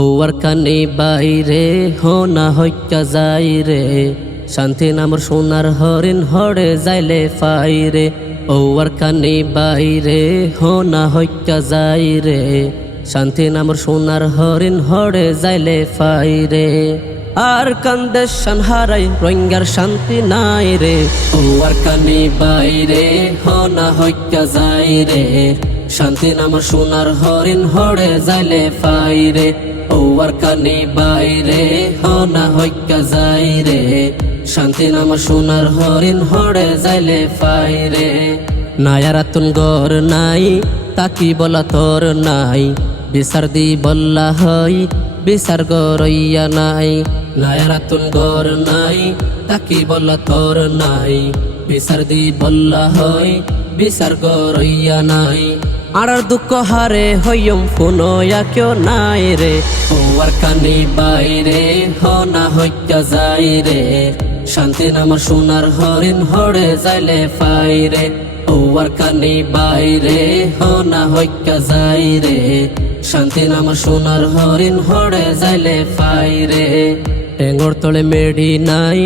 War কানি বাইরে হোনা হইকা যাই রে, শান্তি নামর সোনার হরিণ হরে যাইলে ফাইরে। ওয়ার কানি বাইরে হোনা হইকা যাই রে, শান্তি নামর সোনার হরিণ হরে যাইলে ফাইরে। আর কান্দে শান হারাই রোহিঙ্গার শান্তি নাই রে, ওয়ার কানি বাইরে হোনা হইকা যাই রে, শান্তি নামর সোনার হরিণ হরে যাইলে ফাইরে। ওয়ার কানি বাইরে হোনা হইকা যাই রে, শান্তি নামর সোনার হরিণ হরে যাইলে ফাইরে। নায়ারাতুন গর নাই তাকি বলা তোর নাই, বিচার দি বল্লা হই বিচার গরইয়া নাই। নায়ারাতুন গর নাই তাকি বলা তোর নাই, বিচার দি বল্লা হই বিচার গরইয়া নাই। আর দুঃখ হারে হইম ফুনয়া কেউ নাই রে, ওয়ার কানি বাইরে হোনা হইকা যাই রে, শান্তি নামর সোনার হরিণ হরে যাইলে ফাইরে। ওয়ার কানি বাইরে হোনা হইকা যাই রে, শান্তি নামর সোনার হরিণ হরে যাইলে ফাইরে। টেঙ্গর তলে মেডি নাই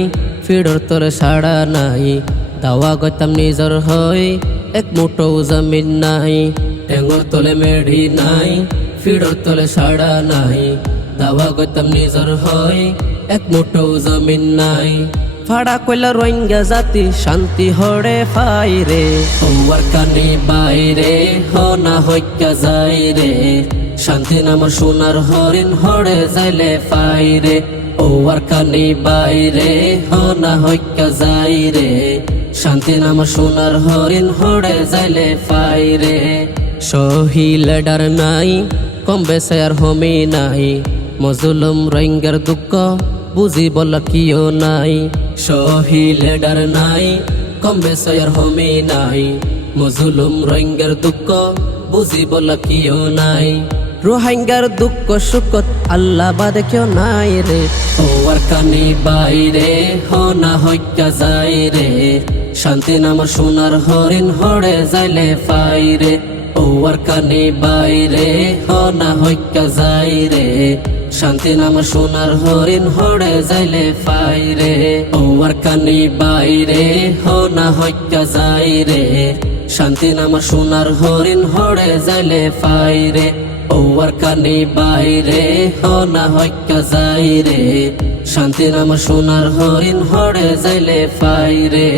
ফিডর তলে সাড়া নাই, দাওয়া গতাম নিজর হই এক মুঠো জমিন নাই। টেঙ্গর তলে মেডি নাই ফিডর তলে সাড়া নাই, দাওয়া গতাম নিজর হই এক মুঠো জমিন নাই। ফাড়া কইলা রোহিঙ্গা জাতি শান্তি হরে ফাইরে, ওয়ার কানি বাইরে হোনা হইকা যাই রে, শান্তি নামর সোনার হরিণ হরে যাইলে ফাইরে। ওয়ার কানি বাইরে হোনা হইকা যাই রে, শান্তি নামর সোনার হরিণ হরে যাইলে ফাইরে। সহি লেডার নাই কম বেসায়ার হমি নাই, মজলুম রোহিঙ্গার দুঃখ বুঝি বলা কিও নাই। সহি লেডার নাই কম বেসায়ার হমি নাই, মজলুম রোহিঙ্গার দুঃখ বুঝি বলা কিও নাই। রোহিঙ্গার দুঃখ সুখত আল্লাহ বাদে কেউ নাই রে, ওয়ার কানি বাইরে হোনা হইকা যাই রে, শান্তি নামর সোনার হরিণ হরে যাইলে ফাইরে। ওয়ার কানি বাইরে হোনা হইকা যাই রে, শান্তি নামর সোনার হরিণ হরে যাইলে ফাইরে। ওয়ার কানি বাইরে হোনা হইকা যাই রে, শান্তি নামর সোনার হরিণ হরে যাইলে ফাইরে। ওয়ার কানি বাইরে হোনা হইকা যাই রে, শান্তি নামর সোনার হরিণ হরে যাইলে ফাইরে।